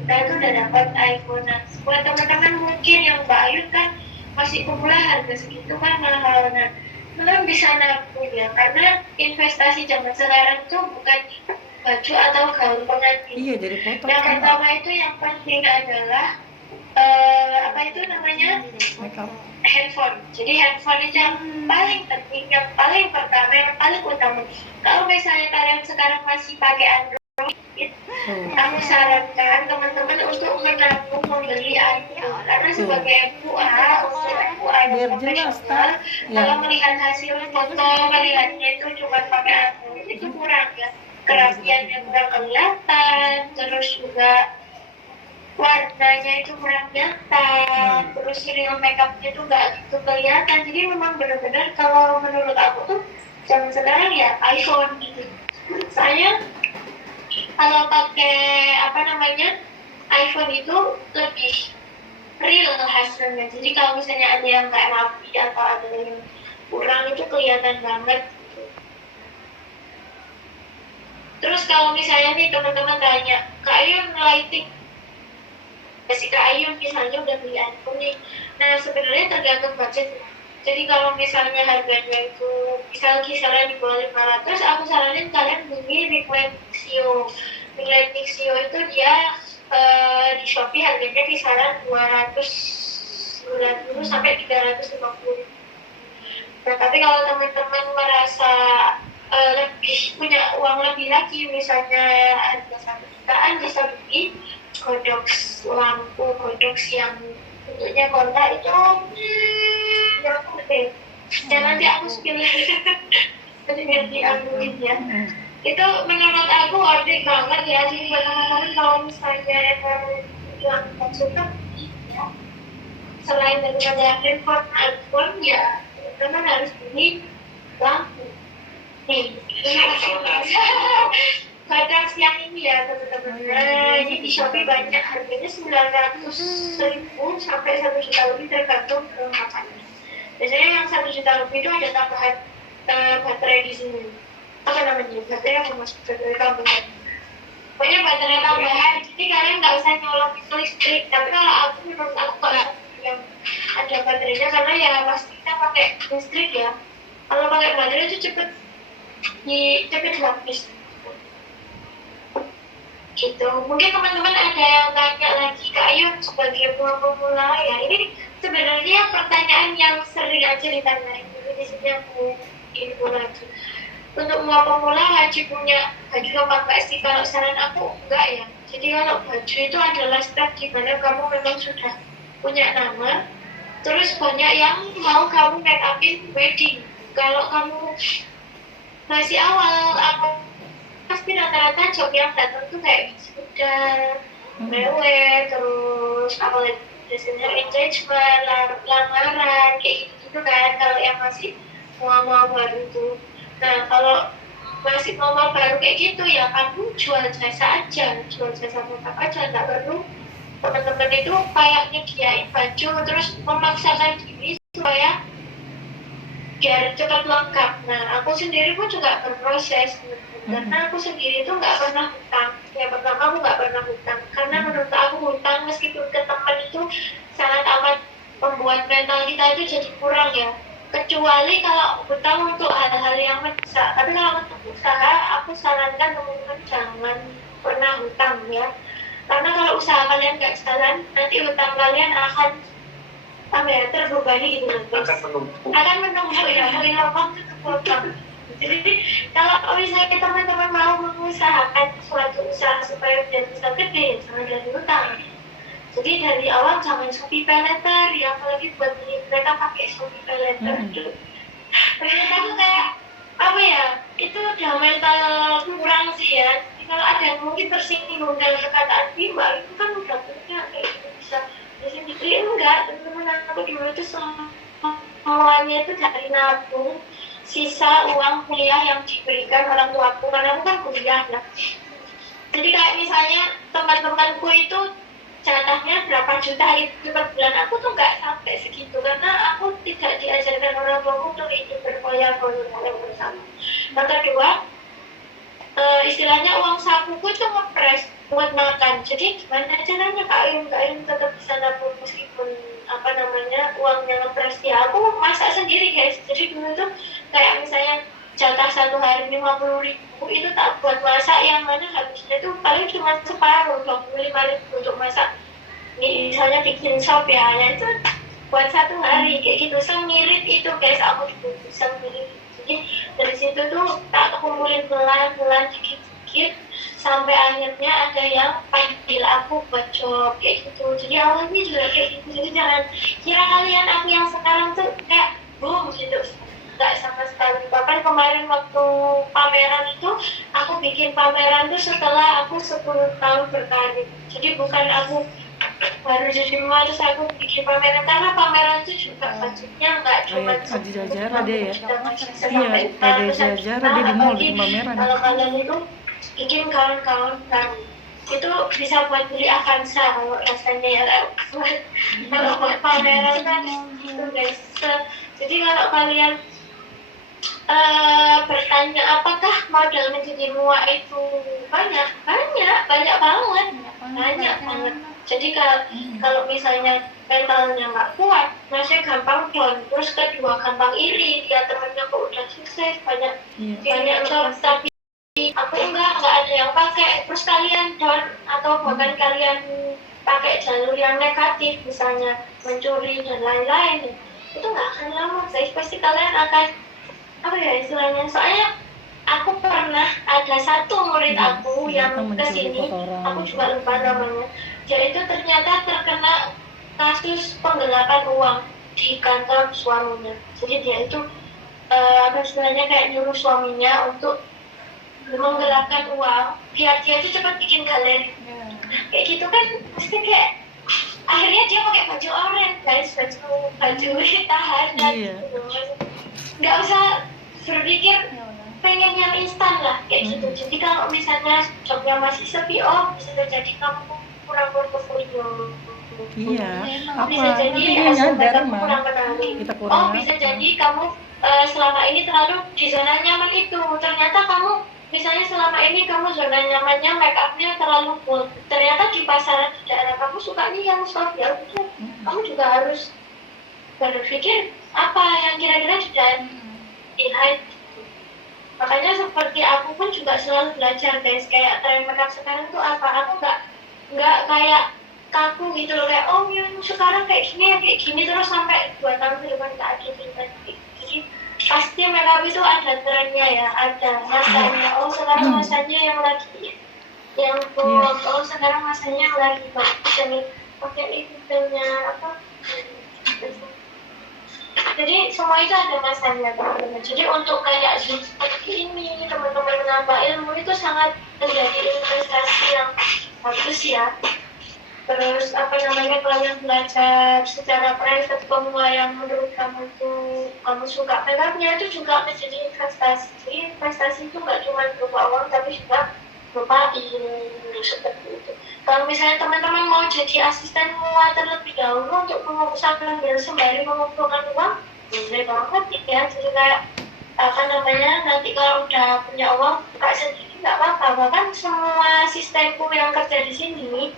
kita itu udah dapat iPhone. Nah, buat teman-teman mungkin yang Mbak Ayu kan masih pemula harga segitu kan mahal. Nah, teman bisa nabung ya, karena investasi zaman sekarang tuh bukan baju atau gaun pengantin. Iya, jadi foto Yang kan. pertama itu yang penting adalah apa itu namanya, Makeup. handphone. Jadi handphone itu yang paling penting, yang paling pertama, yang paling utama. Kalau misalnya kalian sekarang masih pakai Android, aku sarankan teman-teman untuk menabung membeli iPhone, karena sebagai MUA, untuk MUA yang profesional, kalau melihat hasil foto melihatnya itu cuma pakai Android itu kurang ya, kerapiannya kurang kelihatan, terus juga warnanya itu kurang nyata, terus real makeupnya itu nggak gitu kelihatan. Jadi memang benar-benar kalau menurut aku tuh zaman sekarang ya iPhone gitu. Saya kalau pakai apa namanya iPhone itu lebih real hasilnya. Jadi kalau misalnya ada yang nggak rapi atau ada yang kurang itu kelihatan banget. Terus kalau misalnya nih teman-teman tanya, Kak Ayun lighting, si Kak Ayun misalnya udah beli iPhone nih, nah sebenarnya tergantung budget. Jadi kalau misalnya harganya itu misal kisaran di bawah 500, aku saranin kalian beli ring light Nixio. Ring light Nixio itu dia di Shopee harganya kisaran 290 sampai 350. Nah, tapi kalau teman-teman merasa lebih punya uang lebih lagi, misalnya ada 1 jutaan, bisa beli Godox, lampu Godox yang bentuknya kotak itu yang gede. Dan nanti aku spill jadi biar diambilin ya. Itu menurut aku worth it banget ya. Jadi buat teman-teman kalau misalnya yang suka ya, selain daripada handphone iPhone ya, teman harus beli lampu. Nih, Godox yang ini ya teman-teman. Nah, ini di Shopee banyak, harganya 900.000 sampai 1 juta lebih tergantung kelengkapannya. Biasanya yang 1 juta lebih itu ada tambahan baterai di sini. Apa namanya? Baterai yang masuk baterai tambahan. Pokoknya baterai tambahan. Jadi kalian nggak usah nyolong itu listrik. Tapi kalau aku menurut aku nggak yang ada baterainya, karena ya pasti kita pakai listrik ya. Kalau pakai baterai itu cepet habis. Gitu. Mungkin teman-teman ada yang tanya lagi, Kak Ayun sebagai pemula ya, ini sebenarnya pertanyaan yang sering aja ditanyain. Jadi di sini aku info lagi. Untuk pemula wajib punya baju apa enggak sih? Kalau saran aku enggak ya. Jadi kalau baju itu adalah step di mana kamu memang sudah punya nama, terus banyak yang mau kamu make upin wedding. Kalau kamu masih awal, aku pasti rata-rata job yang datang tuh kayak sudah mewah, terus apalagi biasanya engagement, lamaran, kayak gitu kan. Kalau yang masih mau baru tuh, nah kalau masih mau baru kayak gitu ya kamu jual jasa aja, jual jasa makeup aja, nggak perlu teman-teman itu kayak nyediain baju terus memaksakan diri supaya biar cepat lengkap. Nah, aku sendiri pun juga berproses, karena aku sendiri itu nggak pernah hutang. Yang pertama aku nggak pernah hutang, karena menurut aku hutang meskipun ke teman itu sangat amat membuat mental kita itu jadi kurang ya. Kecuali kalau hutang untuk hal-hal yang mendesak. Tapi kalau untuk usaha, aku sarankan teman-teman jangan pernah hutang ya. Karena kalau usaha kalian nggak jalan, nanti hutang kalian akan terbebani gitu akan menumpuk ya, makin lama terpotong. Jadi kalau misalnya teman-teman mau mengusahakan suatu usaha supaya biar bisa gede, jangan dari hutang. Jadi dari awal jangan Shopee Paylater ya, apalagi buat mereka pakai Shopee Paylater. Ternyata tuh kayak apa ya, itu udah mental kurang sih ya. Jadi kalau ada yang mungkin tersinggung dengan perkataan Bima, itu kan udah punya kayak gitu bisa sendiri. Enggak, teman-teman aku dulu itu semuanya itu dari nabung sisa uang kuliah yang diberikan orang tuaku, karena aku kan kuliah ya. Jadi kayak misalnya teman-temanku itu jatahnya berapa juta itu per bulan, aku tuh nggak sampai segitu karena aku tidak diajarkan orang tuaku untuk hidup berfoya-foya bersama. Yang kedua, istilahnya uang sakuku itu ngepres. buat makan. Jadi gimana caranya Kak Ayun tetap bisa nabung meskipun apa namanya uangnya ngepres ya. Aku masak sendiri guys. Jadi dulu tuh kayak misalnya jatah satu hari 50.000 itu tak buat masak, yang mana habisnya itu paling cuma separuh, 25.000 untuk masak. Misalnya bikin sop ya, ya itu buat satu hari kayak gitu. Sengirit itu guys, aku juga bisa ngirit. Jadi dari situ tuh tak kumpulin bulan-bulan dikit-dikit sampai akhirnya ada yang panggil aku buat job kayak gitu. Jadi awalnya juga kayak gitu. Jadi jangan kira kalian aku yang sekarang tuh kayak boom gitu, nggak sama sekali. Bahkan kemarin waktu pameran itu aku bikin pameran tuh setelah aku 10 tahun berkarir. Jadi bukan aku baru jadi rumah terus aku bikin pameran, karena pameran itu juga budgetnya nggak cuma Adi Jajara deh ya. iya, Adi Jajara dia di mall bikin pameran. Kalau kalian itu bikin kawan-kawan baru itu bisa buat beli Avanza kalau rasanya ya, kalau buat pameran kan itu guys. Jadi kalau kalian bertanya apakah modal menjadi mua itu banyak banget. Jadi kalau misalnya mentalnya nggak kuat, maksudnya gampang down, terus kedua gampang iri, dia temennya kok udah sukses banyak job tapi aku nggak ada yang pakai, terus kalian down atau bahkan kalian pakai jalur yang negatif misalnya mencuri dan lain-lain, itu nggak akan lama guys, pasti kalian akan apa ya istilahnya. Soalnya aku pernah ada satu murid aku yang kesini, aku juga lupa namanya, dia itu ternyata terkena kasus penggelapan uang di kantor suaminya. Jadi dia itu apa istilahnya kayak nyuruh suaminya untuk menggelapkan uang biar dia itu cepat bikin galeri. Kayak gitu kan pasti kayak akhirnya dia pakai baju oranye guys, baju tahanan gitu. Nggak usah berpikir pengen yang instan lah kayak gitu. Jadi kalau misalnya jobnya masih sepi, oh bisa jadi kamu kurang portofolio. Iya. Bisa jadi kurang menarik. Oh bisa jadi kamu selama ini terlalu di zona nyaman itu. Ternyata kamu misalnya selama ini kamu zona nyamannya make upnya terlalu bold. Ternyata di pasaran di daerah kamu suka nih yang soft ya. Kamu juga harus berpikir apa yang kira-kira sudah di hide. Makanya seperti aku pun juga selalu belajar guys, kayak tren makeup sekarang tuh apa, aku nggak kayak kaku gitu loh, kayak oh yang sekarang kayak gini terus sampai 2 tahun ke depan nggak ada cerita. Jadi pasti makeup itu ada trennya ya, ada masanya. Oh sekarang masanya yang lagi yang oh sekarang masanya yang lagi bagus dan pakai filternya apa. Jadi semua itu ada masanya teman-teman. Jadi untuk kayak Zoom seperti ini, teman-teman menambah ilmu itu sangat menjadi investasi yang bagus ya. Terus apa namanya, kalian belajar secara private semua yang menurut kamu tuh kamu suka makeupnya itu juga menjadi investasi. Jadi investasi itu nggak cuma berupa uang tapi juga berupa ilmu seperti itu. Kalau misalnya teman-teman mau jadi asisten mua terlebih dahulu untuk mengusahakan biar sembari mengumpulkan uang, boleh banget ya. Jadi kayak apa namanya, nanti kalau udah punya uang buka sendiri nggak apa-apa. Bahkan semua asistenku yang kerja di sini